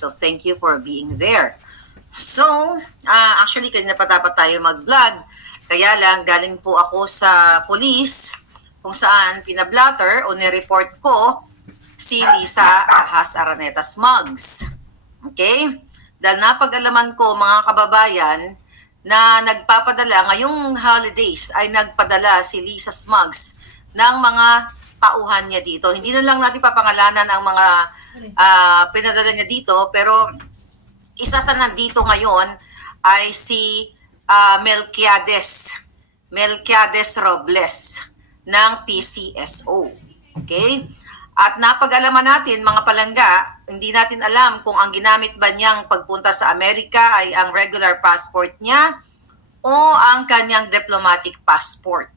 So thank you for being there. So, actually, kanina pa dapat tayo mag-vlog. Kaya lang, galing po ako sa police kung saan pinablatter o nireport ko si Lisa Ahas Araneta Smugs. Okay? Dahil napag-alaman ko, mga kababayan, na nagpapadala, ngayong holidays ay nagpadala si Lisa Smugs ng mga tauhan niya dito. Hindi na lang natin papangalanan ang mga pinadala niya dito, pero isa sa nandito ngayon ay si Melquiades Robles ng PCSO. Okay? At napag-alaman natin, mga palangga, hindi natin alam kung ang ginamit ba niyang pagpunta sa Amerika ay ang regular passport niya o ang kanyang diplomatic passport.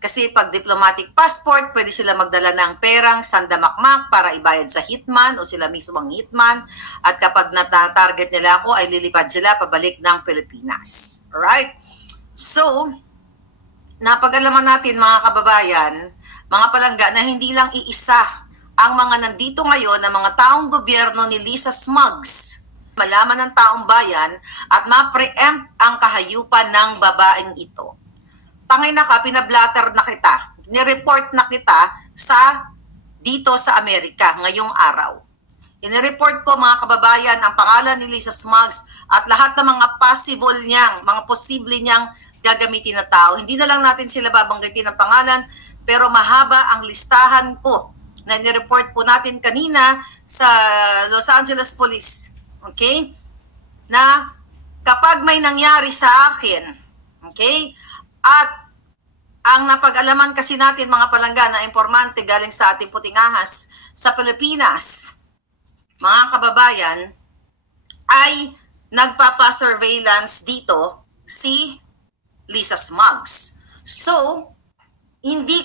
Kasi pag diplomatic passport, pwede sila magdala ng perang sandamakmak para ibayad sa hitman o sila mismo ang hitman. At kapag nata-target nila ako, ay lilipad sila pabalik ng Pilipinas. Alright? So, napag-alaman natin, mga kababayan, mga palangga, na hindi lang iisa ang mga nandito ngayon na mga taong gobyerno ni Lisa Smugs. Malaman ng taong bayan at ma-preempt ang kahayupan ng babaeng ito. Tangay na ka, pinablatter na kita, nireport na kita dito sa Amerika ngayong araw. Inireport ko, mga kababayan, ang pangalan ni Lisa Smugs at lahat ng mga possible niyang, mga posible niyang gagamitin na tao. Hindi na lang natin sila babanggitin ng pangalan, pero mahaba ang listahan ko na nireport po natin kanina sa Los Angeles Police. Okay? Na kapag may nangyari sa akin, okay, at ang napag-alaman kasi natin, mga palangga, na impormante galing sa ating puting ahas sa Pilipinas, mga kababayan, ay nagpapa-surveillance dito si Lisa Smugs. So, hindi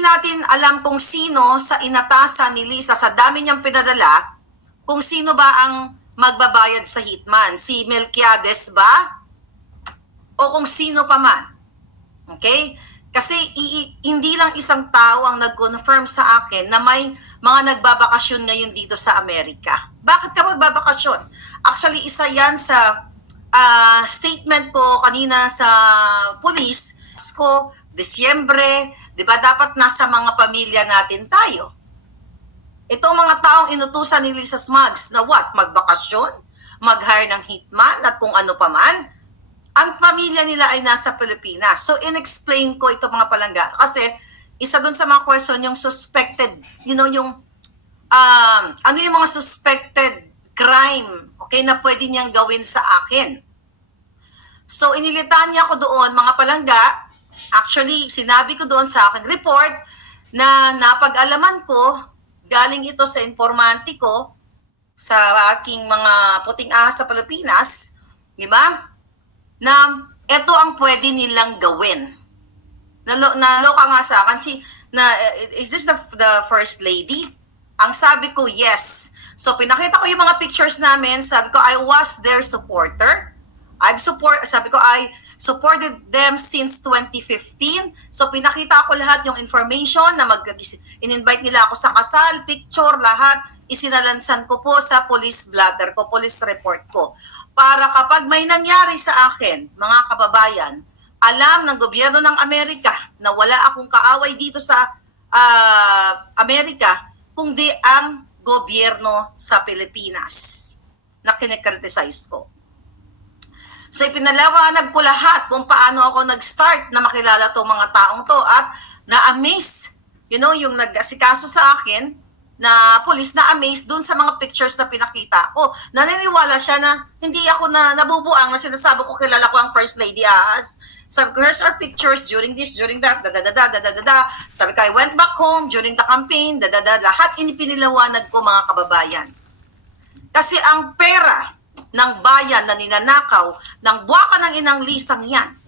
natin alam kung sino sa inatasan ni Lisa, sa dami niyang pinadala, kung sino ba ang magbabayad sa hitman. Si Melquiades ba? O kung sino pa man. Okay? Kasi hindi lang isang tao ang nag-confirm sa akin na may mga nagbabakasyon ngayon dito sa Amerika. Bakit ka magbabakasyon? Actually, isa yan sa statement ko kanina sa police ko, Disyembre, di ba dapat nasa mga pamilya natin tayo? Itong mga taong inutusan ni Lisa Smugs na magbakasyon, mag-hire ng hitman at kung ano pa man, ang pamilya nila ay nasa Pilipinas. So, in-explain ko ito, mga palangga. Kasi, isa dun sa mga question, yung suspected, yung ano yung mga suspected crime, okay, na pwede niyang gawin sa akin. So, inilitan niya ako doon, mga palangga. Actually, sinabi ko doon sa aking report na napag-alaman ko, galing ito sa informante ko, sa aking mga puting ahas sa Pilipinas, di ba? Na ito ang pwede nilang gawin. Naloka nga sa akin, is this the first lady? Ang sabi ko, yes. So, pinakita ko yung mga pictures namin. Sabi ko, I was their supporter. Sabi ko, I supported them since 2015. So, pinakita ko lahat yung information na in-invite nila ako sa kasal, picture, lahat. Isinalansan ko po sa police blatter ko, police report ko. Para kapag may nangyari sa akin, mga kababayan, alam ng gobyerno ng Amerika na wala akong kaaway dito sa Amerika, kundi ang gobyerno sa Pilipinas na kinikriticize ko. So, ipinalawanag ko lahat kung paano ako nag-start na makilala itong mga taong to at na-amaze, yung nag-asikaso sa akin, na police na amazed dun sa mga pictures na pinakita ko. Naniniwala siya na hindi ako nabubuang na sinasabi ko kilala ko ang First Lady Ahas. Sabi ko, here's our pictures during this, during that, da-da-da-da-da-da-da. Sabi ko, I went back home during the campaign, da-da-da. Lahat inipinilawanag ko, mga kababayan. Kasi ang pera ng bayan na ninanakaw ng buwakan ng inang Lisang yan,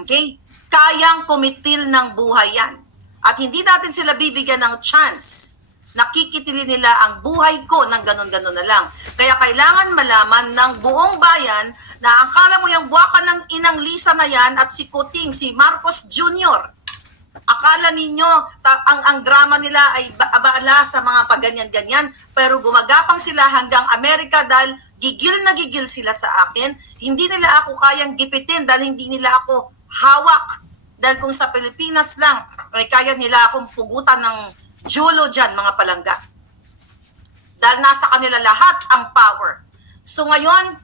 okay, kayang kumitil ng buhay yan. At hindi natin sila bibigyan ng chance. Nakikitili nila ang buhay ko ng ganun-ganun na lang. Kaya kailangan malaman ng buong bayan na akala mo yung buwakan ng inang Lisa na yan at si Kuting, si Marcos Jr., Akala ninyo, ang drama nila ay abala sa mga pagganyan-ganyan, pero gumagapang sila hanggang Amerika dahil gigil na gigil sila sa akin. Hindi nila ako kayang gipitin dahil hindi nila ako hawak. Dahil kung sa Pilipinas lang, ay kaya nila akong pugutan ng julo dyan, mga palangga. Dahil nasa kanila lahat ang power. So ngayon,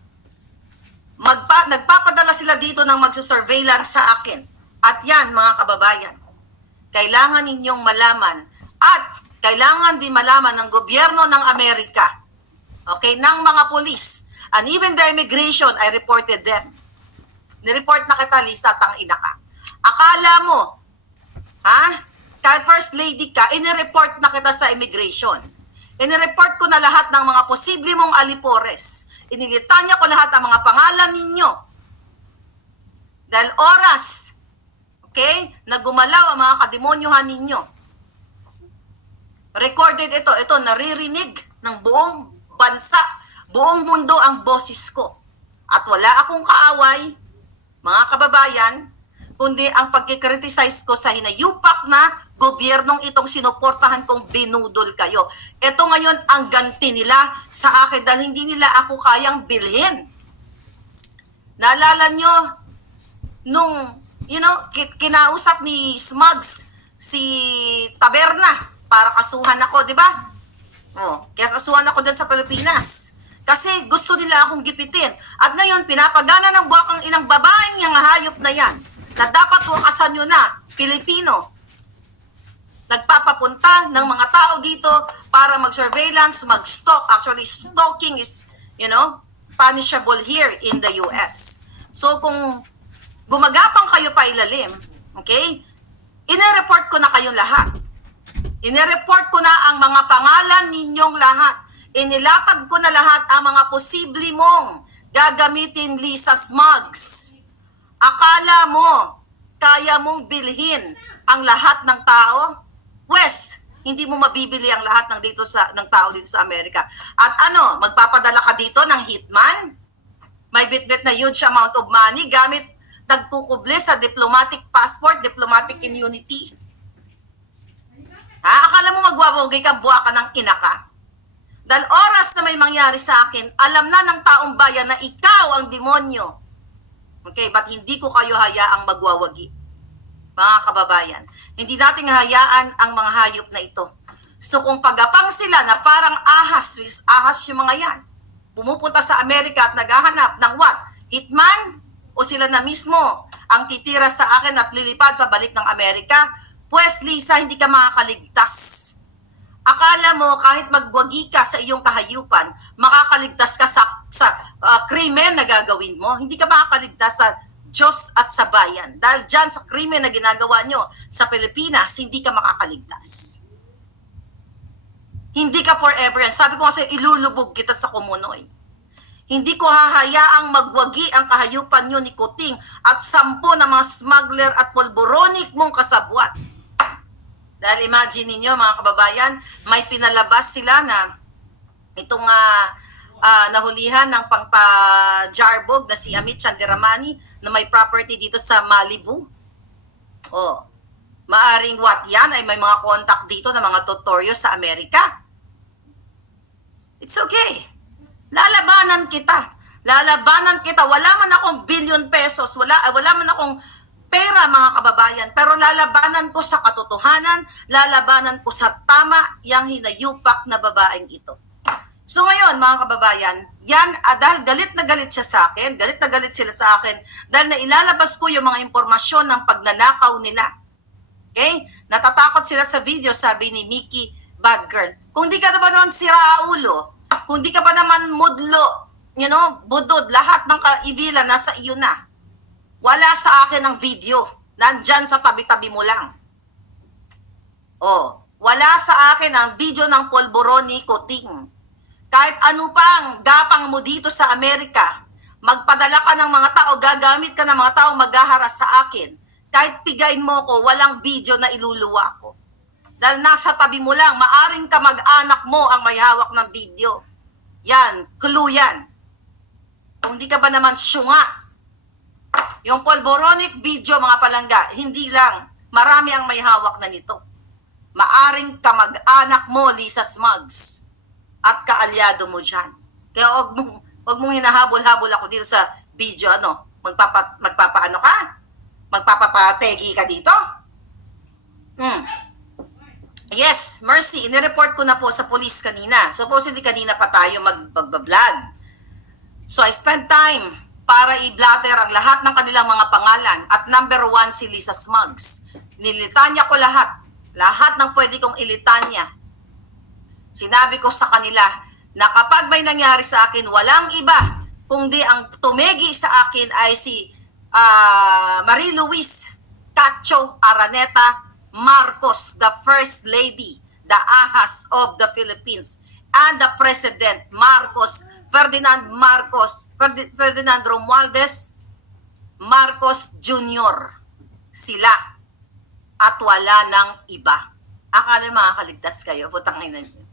nagpapadala sila dito ng magsusurveillance sa akin. At yan, mga kababayan, kailangan ninyong malaman at kailangan din malaman ng gobyerno ng Amerika, okay, ng mga pulis, and even the immigration, I reported them. Nireport na kita, Lisa, tangina ka. Akala mo, kahit first lady ka, inireport na kita sa immigration. Inireport ko na lahat ng mga posible mong alipores. Inilitanya ko lahat ang mga pangalan ninyo. Dahil oras, okay, na gumalaw ang mga kademonyohan ninyo. Recorded ito naririnig ng buong bansa, buong mundo ang boses ko. At wala akong kaaway, mga kababayan, kundi ang pagkikriticize ko sa hinayupak na gobyernong itong sinuportahan kong binudol kayo. Ito ngayon ang ganti nila sa akin dahil hindi nila ako kayang bilhin. Naalala nyo, nung kinausap ni Smugs si Taberna para kasuhan ako, di ba? Kaya kasuhan ako dyan sa Pilipinas. Kasi gusto nila akong gipitin. At ngayon, pinapagana ng buwakang inang babaeng yung hayop na yan, na dapat wakasan nyo na, Pilipino. Nagpapapunta ng mga tao dito para mag-surveillance, mag-stalk. Actually, stalking is, punishable here in the US. So, kung gumagapang kayo pa ilalim, okay? Ine-report ko na kayong lahat. Ine-report ko na ang mga pangalan ninyong lahat. Inilatag ko na lahat ang mga posible mong gagamitin, Lisa Smugs. Akala mo, kaya mong bilhin ang lahat ng tao? Wes, hindi mo mabibili ang lahat ng tao dito sa Amerika. At magpapadala ka dito ng hitman? May bitbit na huge amount of money gamit nagkukuble sa diplomatic passport, diplomatic immunity. Akala mo magwawagay ka, buwa ka ng ina ka? Dahil oras na may mangyari sa akin, alam na ng taong bayan na ikaw ang demonyo. Okay, but hindi ko kayo hayaang magwawagi. Mga kababayan, hindi natin hayaan ang mga hayop na ito. So kung pagapang sila na parang ahas yung mga yan, pumupunta sa Amerika at naghahanap ng what? Hitman? O sila na mismo ang titira sa akin at lilipad pabalik ng Amerika? Pues Lisa, hindi ka makakaligtas. Akala mo kahit magwagi ka sa iyong kahayupan, makakaligtas ka sa krimen na gagawin mo? Hindi ka makakaligtas sa Diyos at sa bayan. Dahil dyan sa krimen na ginagawa nyo sa Pilipinas, hindi ka makakaligtas. Hindi ka forever yan. Sabi ko kasi, ilulubog kita sa kumunoy. Hindi ko hahayaang magwagi ang kahayupan nyo ni Kuting at 10 na mga smuggler at polboronic mong kasabwat. Dahil imagine ninyo mga kababayan, may pinalabas sila na itong nahulihan ng pangpa-jarbog na si Amit Chandiramani na may property dito sa Malibu. Maaring what yan ay may mga contact dito na mga tutoryo sa Amerika. It's okay. Lalabanan kita. Wala man akong billion pesos, wala man akong pera mga kababayan, pero lalabanan ko sa katotohanan, lalabanan ko sa tama yang hinayupak na babaeng ito. So ngayon mga kababayan, yan dahil galit na galit siya sa akin, galit na galit sila sa akin dahil nailalabas ko yung mga impormasyon ng pagnanakaw nila. Okay? Natatakot sila sa video, sabi ni Mickey Bad Girl. Kung di ka naman siraulo, kung di ka pa naman mudlo, budod, lahat ng kaibilan nasa iyo na. Wala sa akin ang video. Nandyan sa tabi-tabi mo lang. Wala sa akin ang video ng polboroni Kuting. Kahit ano pang gapang mo dito sa Amerika, magpadala ka ng mga tao, gagamit ka ng mga tao maghaharas sa akin. Kahit pigain mo ko, walang video na iluluwa ko. Dahil nasa tabi mo lang, maaring ka mag-anak mo ang may hawak ng video. Yan, clue yan. Kung di ka ba naman syunga, yung polboronic video mga palangga, hindi lang Marami ang may hawak na nito. Maaring kamag-anak mo, Lisa Smugs, at kaalyado mo dyan. Kaya wag mong hinahabol-habol ako dito sa video, magpapaano ka? Magpapapategi ka dito? Yes, Mercy, inireport ko na po sa police kanina. Supposedly kanina pa tayo mag-vlog. So I spent time para i-blatter ang lahat ng kanilang mga pangalan. At number 1 si Lisa Smugs. Nilitanya ko lahat ng pwede kong ilitanya. Sinabi ko sa kanila na kapag may nangyari sa akin, walang iba kundi ang tumegi sa akin ay si Marie Luis Cacho Araneta Marcos, the First Lady, the Ahas of the Philippines, and the President Ferdinand Romualdez Marcos Jr. Sila. At wala nang iba. Akala makakaligtas kayo, putang ina niyo.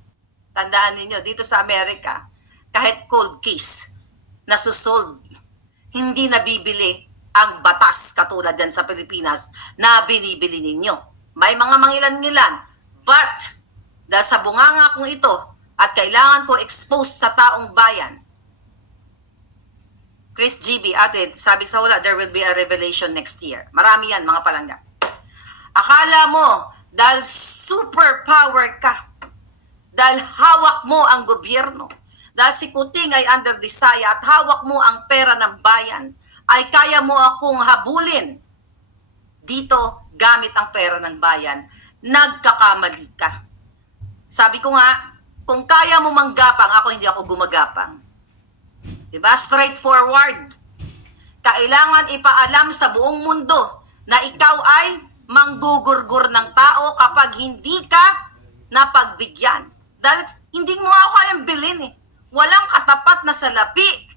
Tandaan ninyo, dito sa Amerika, kahit cold case, nasusolve, hindi nabibili ang batas katulad dyan sa Pilipinas na binibili ninyo. May mga mangilan-ngilan, but dahil sa bunganga kong ito at kailangan ko expose sa taong bayan, Chris GB, ate, sabi sa wala, there will be a revelation next year. Marami yan, mga palangga. Akala mo, dahil superpower ka, dahil hawak mo ang gobyerno, dahil si Kuting ay under disaya at hawak mo ang pera ng bayan, ay kaya mo akong habulin dito gamit ang pera ng bayan. Nagkakamali ka. Sabi ko nga, kung kaya mo manggapang, ako hindi ako gumagapang. Diba? Straightforward. Kailangan ipaalam sa buong mundo na ikaw ay manggugurgur ng tao kapag hindi ka napagbigyan. Dahil hindi mo ako kayang bilhin eh. Walang katapat na salapi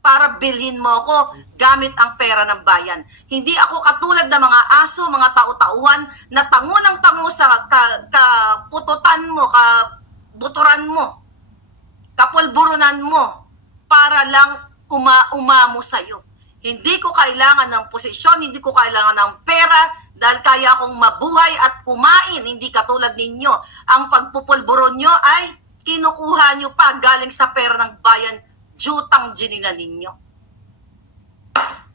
para bilhin mo ako gamit ang pera ng bayan. Hindi ako katulad ng mga aso, mga tao-tauhan na tango ng tango sa kapututan mo, kabuturan mo, kapulburunan mo para lang umamo sa'yo. Hindi ko kailangan ng posisyon, hindi ko kailangan ng pera dahil kaya akong mabuhay at kumain. Hindi katulad ninyo. Ang pagpupulburon nyo ay kinukuha nyo pa galing sa pera ng bayan. Jutang ginina ninyo.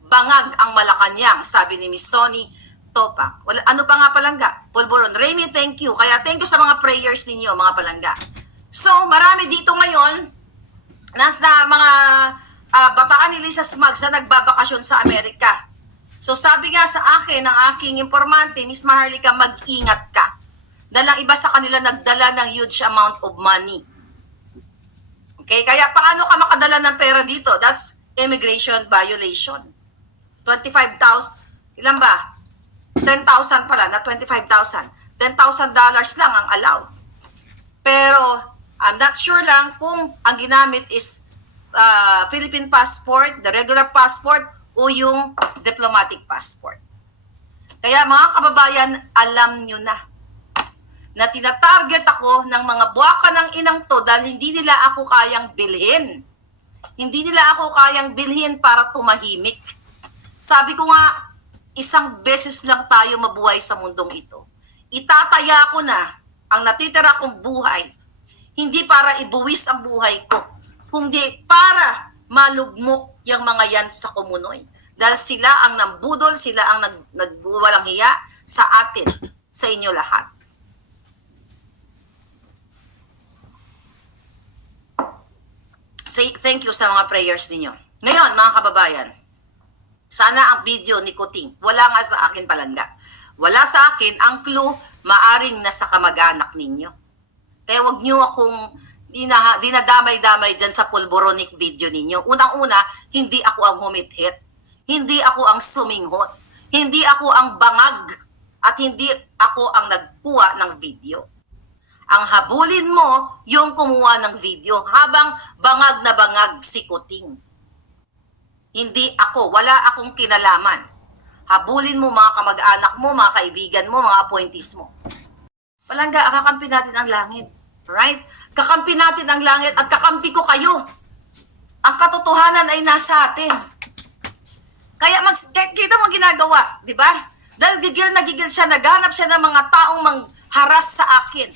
Bangag ang Malacanang, sabi ni Miss Sonny Topa. Ano pa nga palangga? Pulburon. Remy, thank you. Kaya thank you sa mga prayers ninyo, mga palangga. So, marami dito ngayon na mga bataan ni Lisa Smugs na nagbabakasyon sa Amerika. So, sabi nga sa akin, ng aking informante, Miss Maharlika, mag-ingat ka. Dahil ang iba sa kanila nagdala ng huge amount of money. Okay, kaya paano ka makadala ng pera dito? That's immigration violation. 25,000, ilan ba? 10,000 pala, na 25,000. $10,000 lang ang allowed. Pero, I'm not sure lang kung ang ginamit is Philippine passport, the regular passport, o yung diplomatic passport. Kaya mga kababayan, alam nyo na tinatarget ako ng mga buwaka ng inang to dahil hindi nila ako kayang bilhin. Hindi nila ako kayang bilhin para tumahimik. Sabi ko nga, isang beses lang tayo mabuhay sa mundong ito. Itataya ko na ang natitira kong buhay, hindi para ibuwis ang buhay ko, kundi para malugmok yung mga yan sa kumunoy. Dahil sila ang nambudol, sila ang nagwalang hiya sa atin, sa inyo lahat. Thank you sa mga prayers ninyo. Ngayon, mga kababayan, sana ang video ni Kuting, wala nga sa akin palangga. Wala sa akin, ang clue, maaring nasa kamag-anak ninyo. Kaya wag nyo akong dinadamay-damay dyan sa pulboronic video ninyo. Unang-una, hindi ako ang humithit. Hindi ako ang suminghot. Hindi ako ang bangag. At hindi ako ang nagkuha ng video. Ang habulin mo, yung kumuha ng video, habang bangag na bangag si Kuting. Hindi ako, wala akong kinalaman. Habulin mo mga kamag-anak mo, mga kaibigan mo, mga appointees mo. Palangga, kakampi natin ang langit. Right? Kakampi natin ang langit at kakampi ko kayo. Ang katotohanan ay nasa atin. Kaya kita mo ginagawa, di ba? Dahil gigil na gigil siya, naghanap siya ng mga taong mangharas sa akin.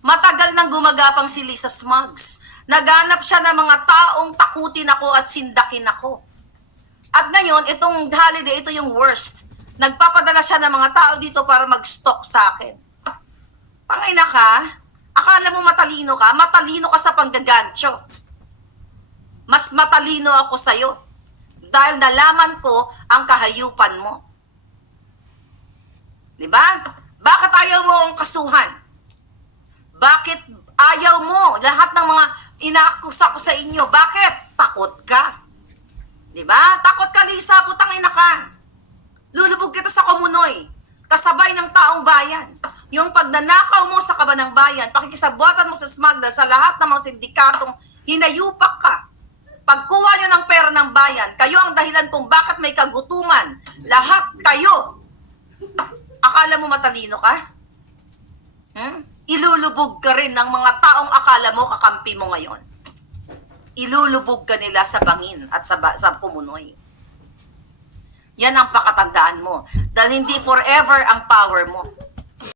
Matagal nang gumagapang si Lisa Smugs. Naghanap siya ng mga taong takutin ako at sindakin ako. At ngayon, itong holiday, ito yung worst. Nagpapadala siya ng mga tao dito para mag-stalk sa akin. Pangina ka, akala mo matalino ka? Matalino ka sa panggagancho. Mas matalino ako sa'yo. Dahil nalaman ko ang kahayupan mo. Diba? Bakit ayaw mo ang kasuhan? Bakit ayaw mo lahat ng mga inaakusa ko sa inyo? Bakit? Takot ka. Diba? Takot ka, Lisa, putang ina ka. Lulubog kita sa Komunoy. Kasabay ng taong bayan. Yung pagnanakaw mo sa kabanang bayan, pakikisabwatan mo sa Smagda, sa lahat ng mga sindikatong hinayupak ka. Pagkuha nyo ng pera ng bayan, kayo ang dahilan kung bakit may kagutuman. Lahat kayo. Akala mo matalino ka? Ilulubog ka rin ng mga taong akala mo kakampi mo ngayon. Ilulubog ka nila sa bangin at sa Komunoy. Yan ang pakatandaan mo. Dahil hindi forever ang power mo.